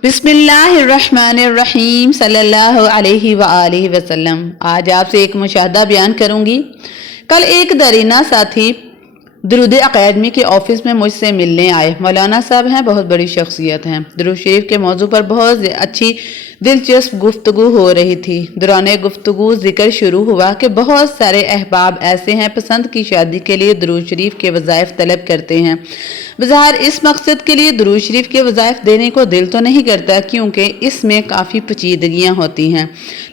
بسم اللہ الرحمن الرحیم صلی اللہ علیہ وآلہ وسلم۔ آج آپ سے ایک مشاہدہ بیان کروں گی۔ کل ایک درینہ ساتھی درود اکیڈمی کے آفس میں مجھ سے ملنے آئے۔ مولانا صاحب ہیں، بہت بڑی شخصیت ہیں۔ درود شریف کے موضوع پر بہت اچھی دلچسپ گفتگو ہو رہی تھی۔ دوران گفتگو ذکر شروع ہوا کہ بہت سارے احباب ایسے ہیں پسند کی شادی کے لیے درود شریف کے وظائف طلب کرتے ہیں۔ بظاہر اس مقصد کے لیے درود شریف کے وظائف دینے کو دل تو نہیں کرتا، کیونکہ اس میں کافی پیچیدگیاں ہوتی ہیں،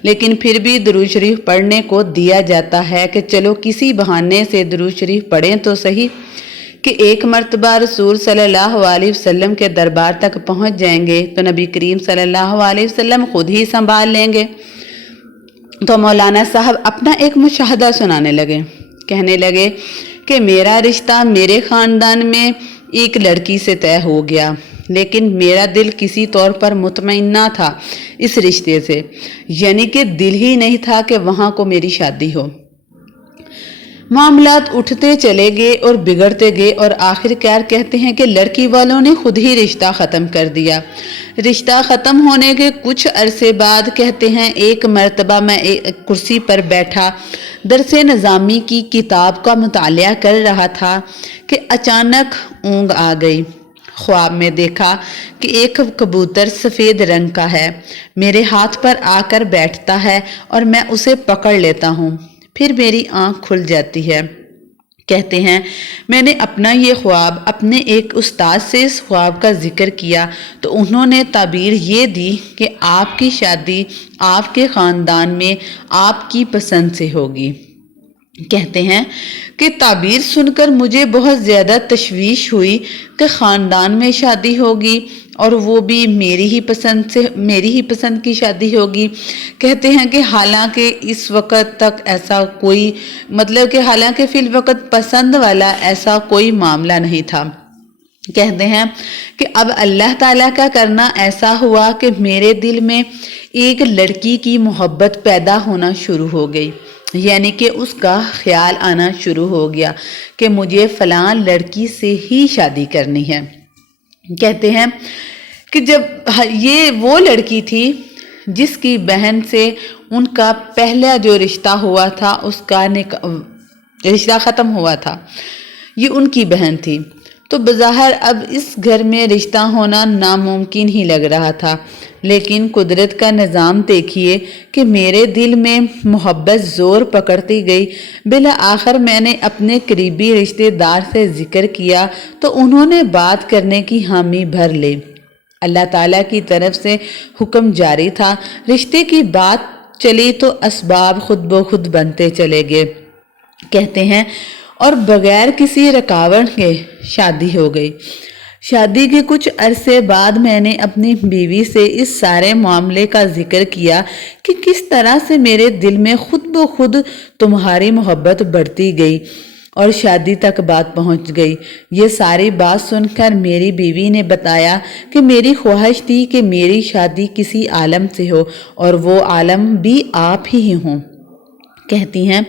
لیکن پھر بھی درود شریف پڑھنے کو دیا جاتا ہے کہ چلو کسی بہانے سے درود شریف پڑھیں تو صحیح، کہ ایک مرتبہ رسول صلی اللہ علیہ وسلم کے دربار تک پہنچ جائیں گے تو نبی کریم صلی اللہ علیہ وسلم خود ہی سنبھال لیں گے۔ تو مولانا صاحب اپنا ایک مشاہدہ سنانے لگے۔ کہنے لگے کہ میرا رشتہ میرے خاندان میں ایک لڑکی سے طے ہو گیا، لیکن میرا دل کسی طور پر مطمئن نہ تھا اس رشتے سے، یعنی کہ دل ہی نہیں تھا کہ وہاں کو میری شادی ہو۔ معاملات اٹھتے چلے گئے اور بگڑتے گئے، اور آخر کار کہتے ہیں کہ لڑکی والوں نے خود ہی رشتہ ختم کر دیا۔ رشتہ ختم ہونے کے کچھ عرصے بعد کہتے ہیں ایک مرتبہ میں ایک کرسی پر بیٹھا درس نظامی کی کتاب کا مطالعہ کر رہا تھا کہ اچانک اونگ آ گئی۔ خواب میں دیکھا کہ ایک کبوتر سفید رنگ کا ہے، میرے ہاتھ پر آ کر بیٹھتا ہے اور میں اسے پکڑ لیتا ہوں، پھر میری آنکھ کھل جاتی ہے۔ کہتے ہیں میں نے اپنا یہ خواب اپنے ایک استاد سے اس خواب کا ذکر کیا تو انہوں نے تعبیر یہ دی کہ آپ کی شادی آپ کے خاندان میں آپ کی پسند سے ہوگی۔ کہتے ہیں کہ تعبیر سن کر مجھے بہت زیادہ تشویش ہوئی کہ خاندان میں شادی ہوگی اور وہ بھی میری ہی پسند کی شادی ہوگی۔ کہتے ہیں کہ حالانکہ اس وقت تک ایسا کوئی حالانکہ فی الوقت پسند والا ایسا کوئی معاملہ نہیں تھا۔ کہتے ہیں کہ اب اللہ تعالیٰ کا کرنا ایسا ہوا کہ میرے دل میں ایک لڑکی کی محبت پیدا ہونا شروع ہو گئی، یعنی کہ اس کا خیال آنا شروع ہو گیا کہ مجھے فلاں لڑکی سے ہی شادی کرنی ہے۔ کہتے ہیں کہ جب یہ وہ لڑکی تھی جس کی بہن سے ان کا پہلا جو رشتہ ہوا تھا اس کا رشتہ ختم ہوا تھا، یہ ان کی بہن تھی، تو بظاہر اب اس گھر میں رشتہ ہونا ناممکن ہی لگ رہا تھا، لیکن قدرت کا نظام دیکھیے کہ میرے دل میں محبت زور پکڑتی گئی۔ بالآخر میں نے اپنے قریبی رشتہ دار سے ذکر کیا تو انہوں نے بات کرنے کی حامی بھر لی۔ اللہ تعالیٰ کی طرف سے حکم جاری تھا، رشتے کی بات چلی تو اسباب خود بخود بنتے چلے گئے۔ کہتے ہیں اور بغیر کسی رکاوٹ کے شادی ہو گئی۔ شادی کے کچھ عرصے بعد میں نے اپنی بیوی سے اس سارے معاملے کا ذکر کیا کہ کس طرح سے میرے دل میں خود بخود تمہاری محبت بڑھتی گئی اور شادی تک بات پہنچ گئی۔ یہ ساری بات سن کر میری بیوی نے بتایا کہ میری خواہش تھی کہ میری شادی کسی عالم سے ہو اور وہ عالم بھی آپ ہی ہوں۔ کہتی ہیں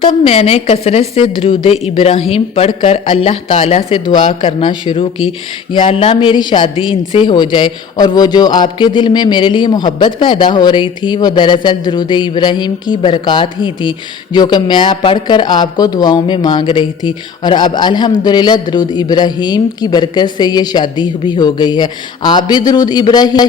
تب میں نے کثرت سے درود ابراہیم پڑھ کر اللہ تعالیٰ سے دعا کرنا شروع کی، یا اللہ میری شادی ان سے ہو جائے، اور وہ جو آپ کے دل میں میرے لیے محبت پیدا ہو رہی تھی وہ دراصل درود ابراہیم کی برکات ہی تھی جو کہ میں پڑھ کر آپ کو دعاؤں میں مانگ رہی تھی، اور اب الحمدللہ درود ابراہیم کی برکت سے یہ شادی بھی ہو گئی ہے۔ آپ بھی درود ابراہیم